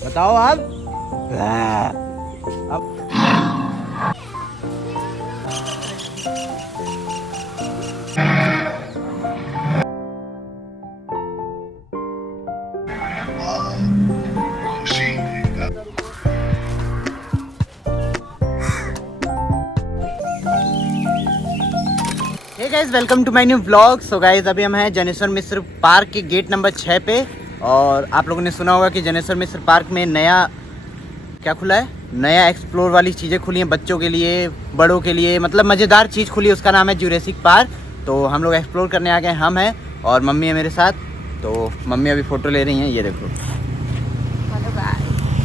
बताओ आप। अब hey guys, welcome to my new vlog. So guys, अभी हम हैं जनेश्वर मिश्र पार्क के गेट नंबर 6 पे। और आप लोगों ने सुना होगा कि जनेश्वर मिश्र पार्क में नया क्या खुला है, नया एक्सप्लोर वाली चीज़ें खुली हैं बच्चों के लिए, बड़ों के लिए, मतलब मज़ेदार चीज़ खुली है। उसका नाम है जुरासिक पार्क। तो हम लोग एक्सप्लोर करने आ गए। हम हैं और मम्मी है मेरे साथ। तो मम्मी अभी फ़ोटो ले रही हैं, ये देखो।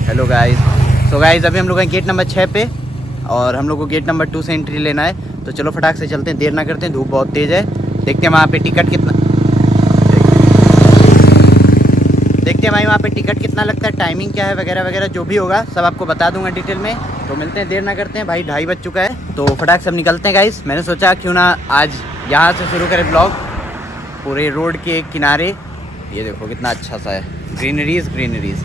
Hello guys. सो गाइस, अभी हम लोग हैं गेट नंबर 6 पे और हम लोग को गेट नंबर 2 से एंट्री लेना है। तो चलो फटाक से चलते हैं, देर ना करते हैं, धूप बहुत तेज़ है। देखते हैं वहाँ पे टिकट कितना, देखते हैं भाई वहाँ पे टिकट कितना लगता है, टाइमिंग क्या है, वगैरह वगैरह जो भी होगा सब आपको बता दूंगा डिटेल में। तो मिलते हैं, देर ना करते हैं भाई, 2:30 बज चुका है। तो फटाक से अब निकलते हैं गाइस। मैंने सोचा क्यों ना आज यहाँ से शुरू करें ब्लॉग, पूरे रोड के किनारे। ये देखो कितना अच्छा सा है, ग्रीनरीज ग्रीनरीज।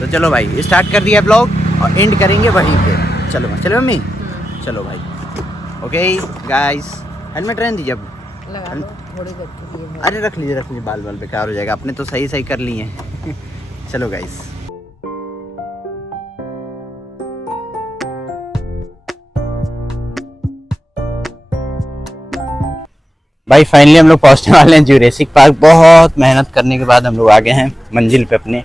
तो चलो भाई, स्टार्ट कर दिया ब्लॉग और एंड करेंगे वहीं पे। चलो चलो मम्मी, चलो भाई। ओके गाइस, हेलमेट रहने दीजिए अब। अरे रख लीजिए, बाल बेकार हो जाएगा, अपने तो सही सही कर लिए हैं। चलो गाइस। भाई फाइनली हम लोग पहुंचने वाले हैं जुरासिक पार्क। बहुत मेहनत करने के बाद हम लोग आ गए हैं मंजिल पे अपने।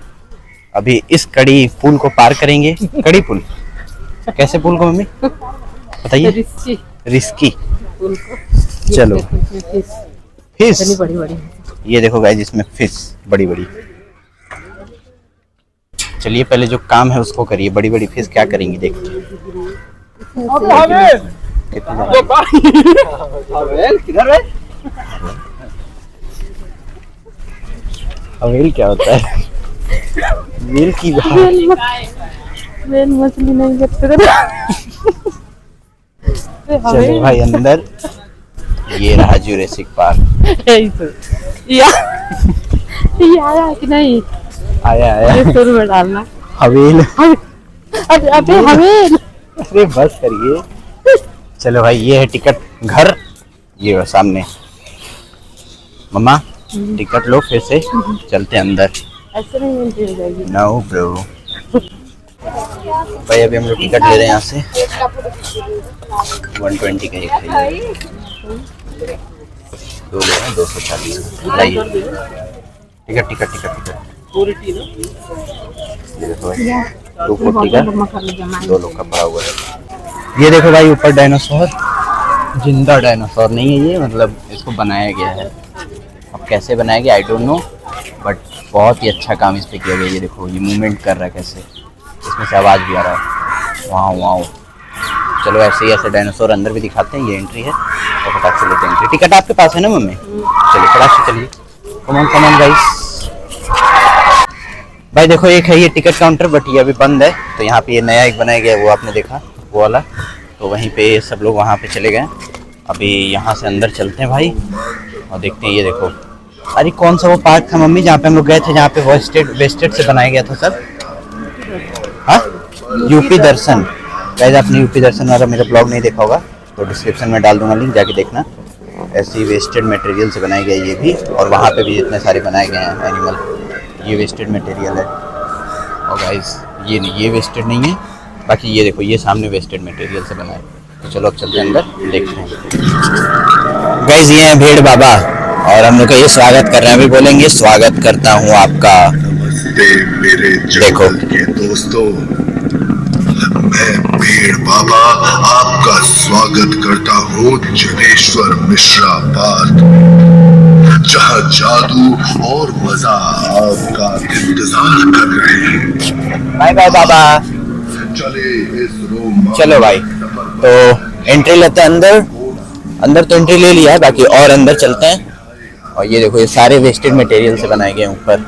अभी इस कड़ी पुल को पार करेंगे। कड़ी पुल, कैसे पुल को मम्मी बताइए? रिस्की पुल को। चलो फिश बड़ी, ये देखो गाइस, इसमें फिश बड़ी बड़ी। चलिए पहले जो काम है उसको करिए। बड़ी बड़ी फिश क्या करेंगी देखिए। किधर है हवेल? क्या होता है वेल की वेल मछली नहीं करते। चलो भाई अंदर। ये रहा जुरासिक पार्क। आया कि नहीं? आया शुरू में डालना हवेल। अबे हवेल। अरे बस करिए। चलो भाई, ये है टिकट घर, ये सामने। मम्मा टिकट लो, फिर से चलते हैं अंदर। ऐसे नहीं एंट्री हो जाएगी। No bro. भाई अभी हम लोग टिकट ले रहे हैं यहाँ से। 120 का एक है, दो लोग हैं, 240। लाइए टिकट टिकट टिकट टिकट। ये देखो भाई, 240 का 2 लोग का पड़ा हुआ है। ये देखो भाई, ऊपर डायनासोर, जिंदा डायनासोर नहीं है ये, मतलब इसको बनाया गया है। अब कैसे बनाया गया आई डोंट नो, बट बहुत ही अच्छा काम इस पे किया गया। ये देखो, ये मूवमेंट कर रहा है कैसे, इसमें से आवाज़ भी आ रहा है। वाह वाह। चलो ऐसे ही ऐसे डायनासोर अंदर भी दिखाते हैं। ये एंट्री है तो फटाक से लेते हैं एंट्री। टिकट आपके पास है ना मम्मी? चलिए फटाक से चलिए। Come on guys. भाई देखो, एक है ये टिकट काउंटर, बट ये अभी बंद है। तो यहाँ पे ये नया एक बनाया गया है, वो आपने देखा वो वाला। तो वहीं पे सब लोग वहाँ पे चले गए। अभी यहाँ से अंदर चलते हैं भाई और देखते हैं। ये देखो, अरे कौन सा वो पार्क था मम्मी जहाँ पे हम लोग गए थे, जहाँ पे वेस्टेड से बनाया गया था सब? हाँ, यूपी दर्शन। गाइस आपने यूपी दर्शन वाला मेरा ब्लॉग नहीं देखा होगा तो डिस्क्रिप्शन में डाल दूंगा लिंक, जाके देखना। ऐसे ही वेस्टेड मटेरियल से बनाया गया ये भी, और वहाँ पे भी जितने सारे बनाए गए हैं एनिमल, ये वेस्टेड मटेरियल है। और गाइस ये नहीं, ये वेस्टेड नहीं है। बाकी ये देखो, ये सामने वेस्टेड मटेरियल से बना है। तो चलो अब चलते हैं अंदर, देखते हैं। गाइस ये हैं भेड़ बाबा और हम लोग का ये स्वागत कर रहे हैं। अभी बोलेंगे स्वागत करता हूँ आपका। नमस्ते मेरे देखो के दोस्तों, मैं भेड़ बाबा आपका स्वागत करता हूँ जनेश्वर मिश्रा पार्क, जहाँ जादू और मजा आपका इंतजार कर रहे हैं। बाय बाय बाबा। चले इस रूम। चलो भाई, तो एंट्री लेते हैं अंदर। अंदर तो एंट्री ले लिया है, बाकी और अंदर चलते हैं। और ये देखो, ये सारे वेस्टेड मटेरियल से बनाए गए हैं ऊपर,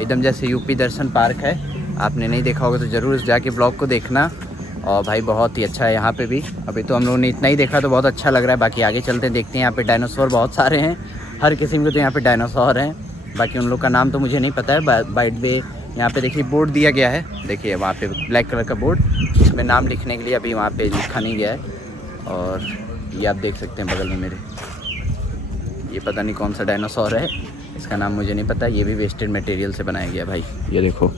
एकदम जैसे यूपी दर्शन पार्क है। आपने नहीं देखा होगा तो ज़रूर जाके ब्लॉग को देखना। और भाई बहुत ही अच्छा है यहाँ पे भी। अभी तो हम लोगों ने इतना ही देखा तो बहुत अच्छा लग रहा है, बाकी आगे चलते हैं, देखते हैं। यहाँ पे डायनासोर बहुत सारे हैं, हर किस्म के तो यहाँ पे डायनासोर हैं। बाकी उन लोग का नाम तो मुझे नहीं पता है। बाय द वे यहाँ पे देखिए बोर्ड दिया गया है, देखिए वहाँ पे ब्लैक कलर का बोर्ड, इसमें नाम लिखने के लिए अभी वहाँ पे लिखा नहीं गया है। और ये आप देख सकते हैं बगल में मेरे, ये पता नहीं कौन सा डायनासोर है, इसका नाम मुझे नहीं पता। ये भी वेस्टेड मटेरियल से बनाया गया भाई, ये देखो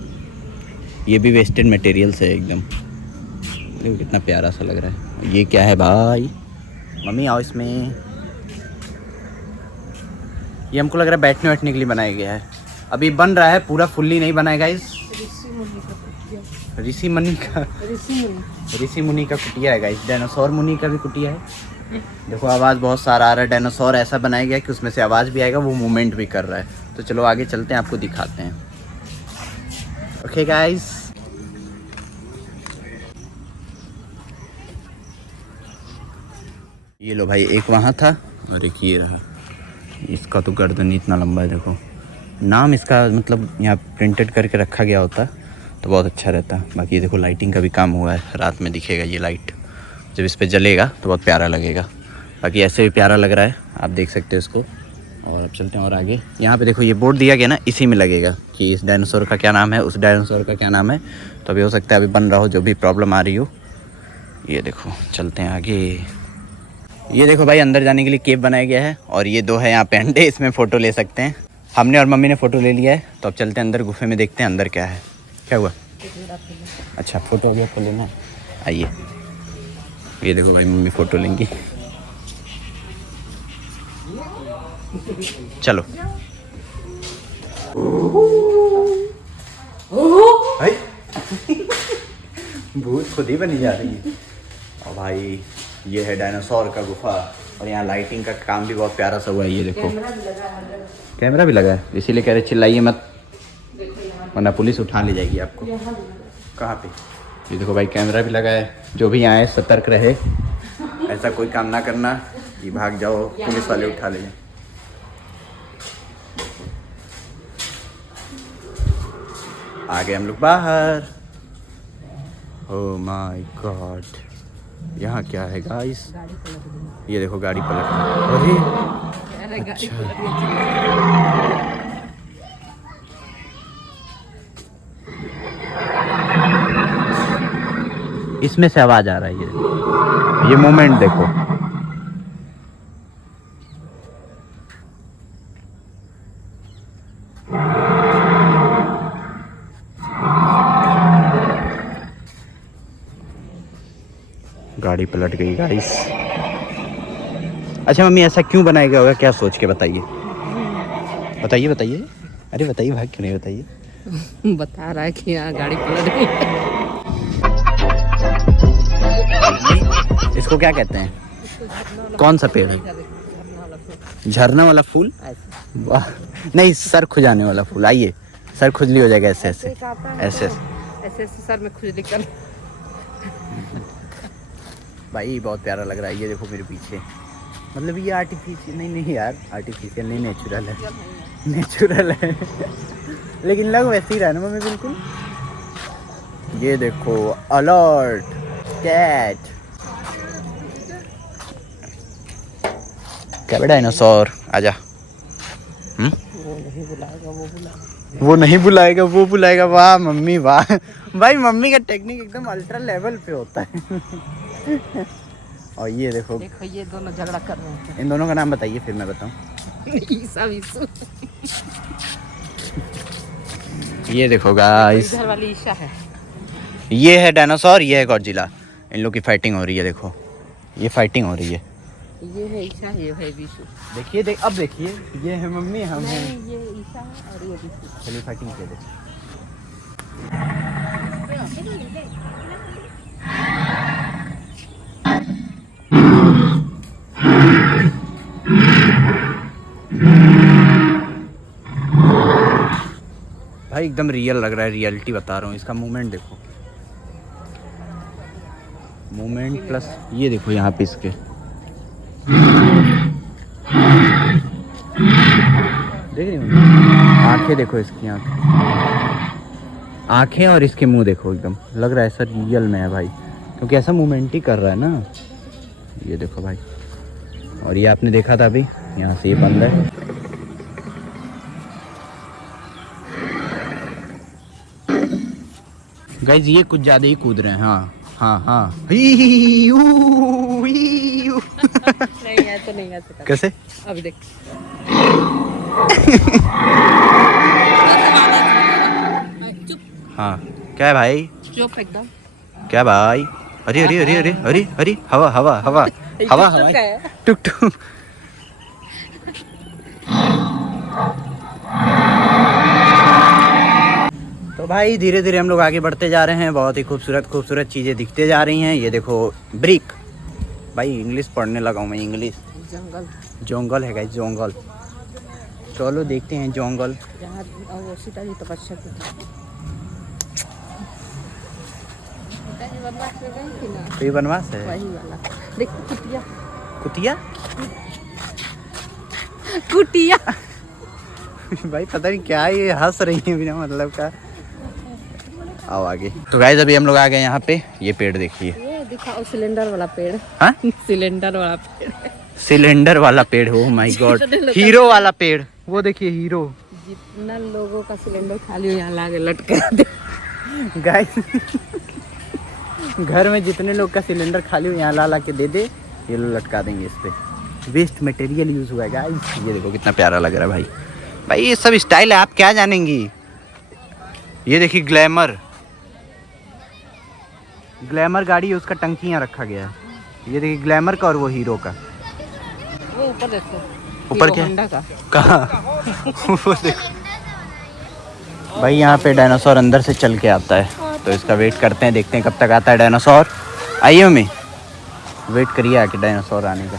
ये भी वेस्टेड मटेरियल से है एकदम। देखो कितना प्यारा सा लग रहा है। ये क्या है भाई, मम्मी आओ इसमें। ये हमको लग रहा है बैठने बैठने के लिए बनाया गया है। अभी बन रहा है, पूरा फुल्ली नहीं बनाएगा। इस ऋषि मुनि का कुटिया है गाइस। डायनासोर मुनि का भी कुटिया है। देखो आवाज़ बहुत सारा आ रहा है। डायनासोर ऐसा बनाया गया कि उसमें से आवाज़ भी आएगा, वो मूवमेंट भी कर रहा है। तो चलो आगे चलते हैं, आपको दिखाते हैं। ओके गाइस, ये लो भाई, एक वहाँ था और एक ये रहा। इसका तो गर्दन इतना लंबा है, देखो नाम इसका मतलब यहाँ प्रिंटेड करके रखा गया होता तो बहुत अच्छा रहता। बाकी ये देखो लाइटिंग का भी काम हुआ है, रात में दिखेगा ये लाइट, जब इस पर जलेगा तो बहुत प्यारा लगेगा। बाकी ऐसे भी प्यारा लग रहा है, आप देख सकते हो इसको। और अब चलते हैं और आगे। यहाँ पे देखो ये बोर्ड दिया गया ना, इसी में लगेगा कि इस डायनासोर का क्या नाम है, उस डायनासोर का क्या नाम है। तो अभी हो सकता है अभी बन रहा हो, जो भी प्रॉब्लम आ रही हो। ये देखो चलते हैं आगे। ये देखो भाई, अंदर जाने के लिए केव बनाया गया है और ये दो है यहाँ पे अंडे, इसमें फ़ोटो ले सकते हैं। हमने और मम्मी ने फ़ोटो ले लिया है, तो अब चलते हैं अंदर गुफे में, देखते हैं अंदर क्या है। क्या हुआ? अच्छा फ़ोटो अभी आपको लेना है, आइए। ये देखो भाई, मम्मी फ़ोटो लेंगी, चलो। भाई भूत खुद ही बनी जा रही है। और भाई ये है डायनासोर का गुफा, और यहाँ लाइटिंग का काम भी बहुत प्यारा सा हुआ है। ये देखो कैमरा भी लगा है, इसीलिए कह रहे चिल्लाइए मत, वरना पुलिस उठा ले जाएगी आपको। कहाँ पे? ये देखो भाई, कैमरा भी लगा है। जो भी आए सतर्क रहे, ऐसा कोई काम ना करना कि भाग जाओ, पुलिस वाले उठा ले जाए। आ गए हम लोग बाहर। ओह माय गॉड, यहाँ क्या है गाइस? ये देखो गाड़ी पलट रही है। अरे अच्छा, इसमें से आवाज आ रहा है। ये मोमेंट देखो, गाड़ी पलट गई गाइस। अच्छा मम्मी, ऐसा क्यों बनाया गया होगा, क्या सोच के? बताइए बताइए बताइए। अरे बताइए भाई, क्यों नहीं बताइए? बता रहा है कि यहाँ गाड़ी पलट गई। इसको क्या कहते हैं? कौन सा पेड़ है? झरना वाला फूल? वाह, नहीं, सर खुजाने वाला फूल। आइए, सर खुजली हो जाएगा ऐसे ऐसे ऐसे ऐसे सर में खुजली कर। भाई बहुत प्यारा लग रहा है। ये देखो मेरे पीछे, मतलब ये आर्टिफिशियल नहीं यार, आर्टिफिशियल नहीं, नेचुरल है, नेचुरल है। लेकिन लग वैसे ही रहा है ना मम्मी, बिल्कुल। ये देखो अलर्ट कैट, क्या बेटा डायनासोर, आजा। वो नहीं बुलाएगा, वो बुलाएगा। वाह मम्मी वाह, भाई मम्मी का टेक्निक एकदम अल्ट्रा लेवल पे होता है। और ये देखो ये दोनों झगड़ा कर रहे हैं। इन दोनों का नाम बताइए, फिर मैं बताऊं। ये देखो गाइस, इधर वाली ईशा है, ये है डायनासोर, ये है गॉडजिला। इन लोग की फाइटिंग हो रही है, देखो ये फाइटिंग हो रही है। ये है ईशा, ये है विशु। देखिए अब देखिए, ये है मम्मी, हम हैं। ये ईशा और ये विशु। चलिए फाइटिंग कर दे। भाई एकदम रियल लग रहा है, रियलिटी बता रहा हूँ। इसका मूवमेंट देखो, मूवमेंट प्लस ये देखो यहाँ पे इसके देख रही हो आंखें, देखो इसकी आंखें और इसके मुंह देखो, एकदम लग रहा है ऐसा रियल में है भाई, क्योंकि ऐसा मूवमेंट ही कर रहा है ना। ये देखो भाई, और ये आपने देखा था अभी, यहाँ से ये बंद है। गाइस ये कुछ ज्यादा ही कूद रहे हैं। हाँ हाँ हाँ ही, यू, यू। नहीं ऐसे नहीं ऐसे कर। कैसे? अभी देख। चुप हाँ क्या है भाई? चुप एकदम। क्या भाई? अरे अरे अरे अरे अरे अरे हवा हवा हवा हवा हवा टुक टुक। तो भाई धीरे धीरे हम लोग आगे बढ़ते जा रहे हैं। बहुत ही खूबसूरत खूबसूरत चीज़ें दिखते जा रही हैं। ये देखो ब्रिक। भाई इंग्लिश पढ़ने लगा हूँ मैं। इंग्लिश जंगल जंगल है गाइस, जंगल। चलो देखते हैं जंगल। जहाँ वो सीता जी तपस्या की थी। सीता जी वनवास में गई थी ना, तो ये बनवास है। वही वाला। देख कुटिया कुतिया। कुटिया। भाई पता नहीं क्या ये हंस रही है बिना मतलब का। आओ आगे। तो गाइस अभी हम लोग आ गए यहाँ पे। ये पेड़ देखिए। ये दिखाओ सिलेंडर वाला पेड़। हाँ सिलेंडर वाला पेड़। सिलेंडर वाला पेड़। हो माय गॉड। हीरो वाला पेड़। वो देखिए हीरो। जितना लोगों का सिलेंडर खाली हो यहाँ लाके लटका दे। गाइस घर में जितने लोग का सिलेंडर खाली हो यहाँ ला के दे दे। ये लोग लटका देंगे इस पे। वेस्ट मटेरियल यूज हुआ है गाइस। ये देखो कितना प्यारा लग रहा है भाई। भाई ये सब स्टाइल है, आप क्या जानेंगी। ये देखिए ग्लैमर। ग्लैमर गाड़ी है, उसका टंकी यहाँ रखा गया है। ये देखिए ग्लैमर का और वो हीरो का। वो ऊपर देखो। ऊपर क्या? होंडा का। कहाँ? वो देखो भाई यहाँ पे डायनासोर अंदर से चल के आता है। तो इसका वेट करते हैं, देखते हैं कब तक आता है डायनासोर। आइए मम्मी, वेट करिए आके डायनासोर आने का।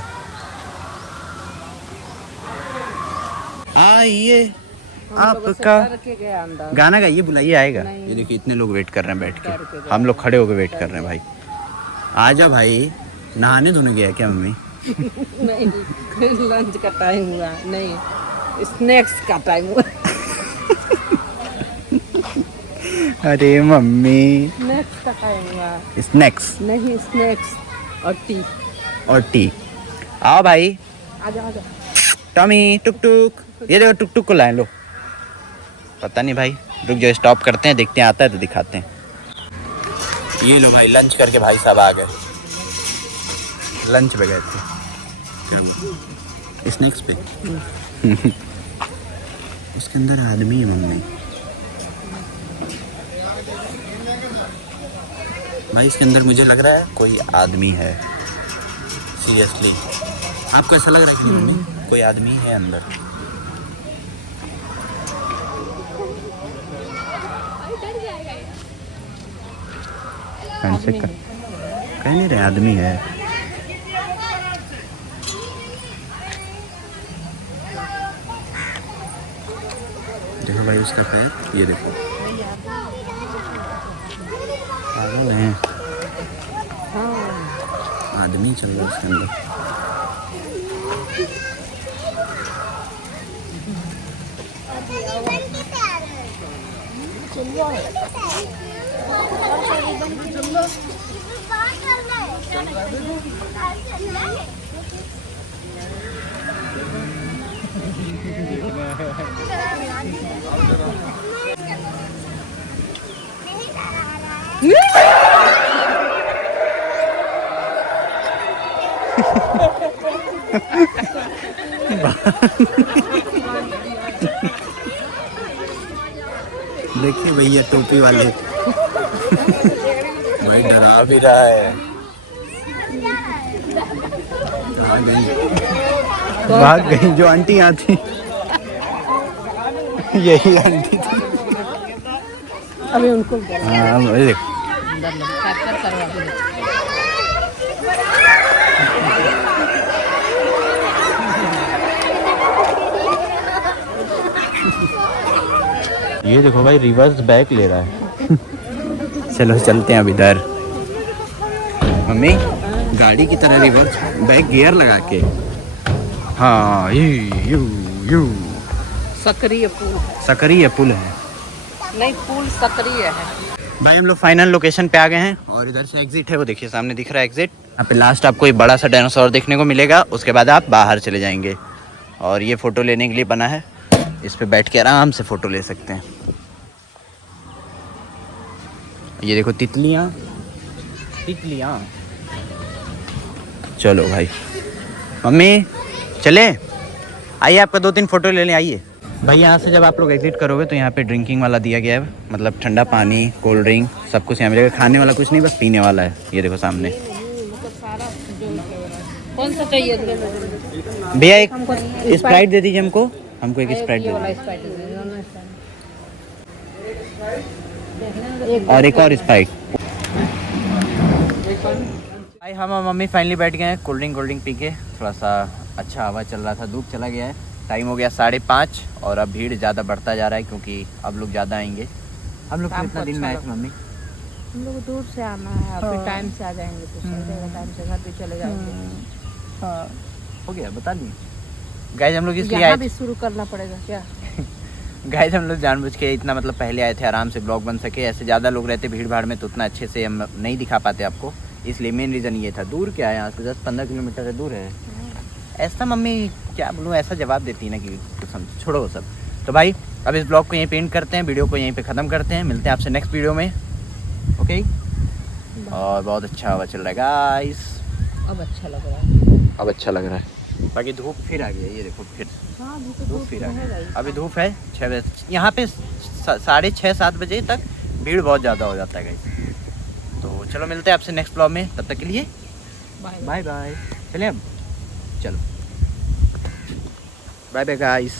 आइए आपका गाना गाइए, बुलाइए आएगा। ये देखिए इतने लोग वेट कर रहे हैं बैठ के। हम लोग खड़े होकर वेट कर रहे हैं भाई। आजा भाई। नहाने धोने गया क्या मम्मी? नहीं लंच का टाइम हुआ नहीं, स्नैक्स का टाइम हुआ। अरे मम्मी स्नैक्स का टाइम हुआ। स्नैक्स नहीं स्नैक्स और टी। और टी। आओ भाई। आजा आजा। टॉमी टुक टुक। ये देखो टुक टुक को लाए लो। पता नहीं भाई, रुक जाओ स्टॉप करते हैं, देखते हैं आता है तो दिखाते हैं। ये लो भाई, लंच करके भाई साहब आ गए। लंच पे गए थे। क्या स्नैक्स पे? उसके अंदर आदमी है मम्मी। भाई इसके अंदर मुझे लग रहा है कोई आदमी है। सीरियसली आपको ऐसा लग रहा है कि मम्मी कोई आदमी है अंदर? कह नहीं रहे आदमी है। देखो भाई उसका पैर, ये देखो पागल है। आदमी चल रहा है उसके अंदर। देखिए भैया टोपी वाले भाई डरा भी रहा है। भाग गई जो आंटी यहाँ थी। यही आंटी थी। अभी उनको हाँ देख अंदर लो, कैप्चर करवा दो। ये देखो भाई रिवर्स बैक ले रहा है। चलो चलते हैं अब इधर। मम्मी गाड़ी की तरह रिवर्स बैक गियर लगा के। हाँ यू सक्रिय पुल। सक्रिय पुल है। नहीं पुल सक्रिय है। भाई हम लोग फाइनल लोकेशन पे आ गए हैं और इधर से एग्जिट है, वो देखिए सामने दिख रहा है एग्जिट। यहाँ पे लास्ट आपको एक बड़ा सा डायनासोर देखने को मिलेगा, उसके बाद आप बाहर चले जाएंगे। और ये फ़ोटो लेने के लिए बना है, इस पे बैठ के आराम से फ़ोटो ले सकते हैं। ये देखो तितलियाँ तितलियाँ। चलो भाई मम्मी चले, आइए आपका 2-3 फ़ोटो ले लें, आइए भाई। यहाँ से जब आप लोग एग्जिट करोगे तो यहाँ पे ड्रिंकिंग वाला दिया गया है, मतलब ठंडा पानी, कोल्ड ड्रिंक सब कुछ यहाँ मिलेगा। खाने वाला कुछ नहीं, बस पीने वाला है। ये देखो सामने। कौन सा चाहिए? भैया एक स्प्राइट दे दीजिए हमको एक स्प्राइट दे दीजिए और एक और स्प्राइट। भाई हम और मम्मी फाइनली बैठ गए हैं कोल्ड ड्रिंक पी के। थोड़ा सा अच्छा हवा चल रहा था, धूप चला गया है। टाइम हो गया 5:30 और अब भीड़ ज़्यादा बढ़ता जा रहा है क्योंकि अब लोग ज़्यादा आएंगे। हम लोग कितना दिन में आए थे मम्मी? हम लोग दूर से आना है, फिर टाइम से आ जाएंगे तो टाइम से घर पे चले जाएंगे। हो गया, बता दी गाइस। हम लोग इसलिए आए भी शुरू करना पड़ेगा क्या? गाइस हम लोग जानबूझ के इतना मतलब पहले आए थे, आराम से ब्लॉग बन सके। ऐसे ज़्यादा लोग रहते भीड़ भाड़ में तो उतना अच्छे से हम नहीं दिखा पाते आपको, इसलिए मेन रीज़न ये था। दूर क्या है, यहाँ से 10-15 किलोमीटर है, दूर है। ऐसा मम्मी क्या बोलूँ, ऐसा जवाब देती है ना कि समझ, छोड़ो सब। तो भाई अब इस ब्लॉग को यहीं पे एंड करते हैं, वीडियो को यहीं पे ख़त्म करते हैं। मिलते हैं आपसे नेक्स्ट वीडियो में, ओके। और बहुत अच्छा हवा चल रहा है गाइस, अब अच्छा लग रहा है, अब अच्छा लग रहा है। बाकी धूप फिर आ गई है, ये देखो फिर धूप फिर आ गई। अभी धूप है 6 बजे, यहाँ पे 6:30-7 बजे तक भीड़ बहुत ज़्यादा हो जाता है गाइस। तो चलो मिलते हैं आपसे नेक्स्ट ब्लॉग में, तब तक के लिए बाय बाय। चलें अब, चलो बाय बाय गाइस।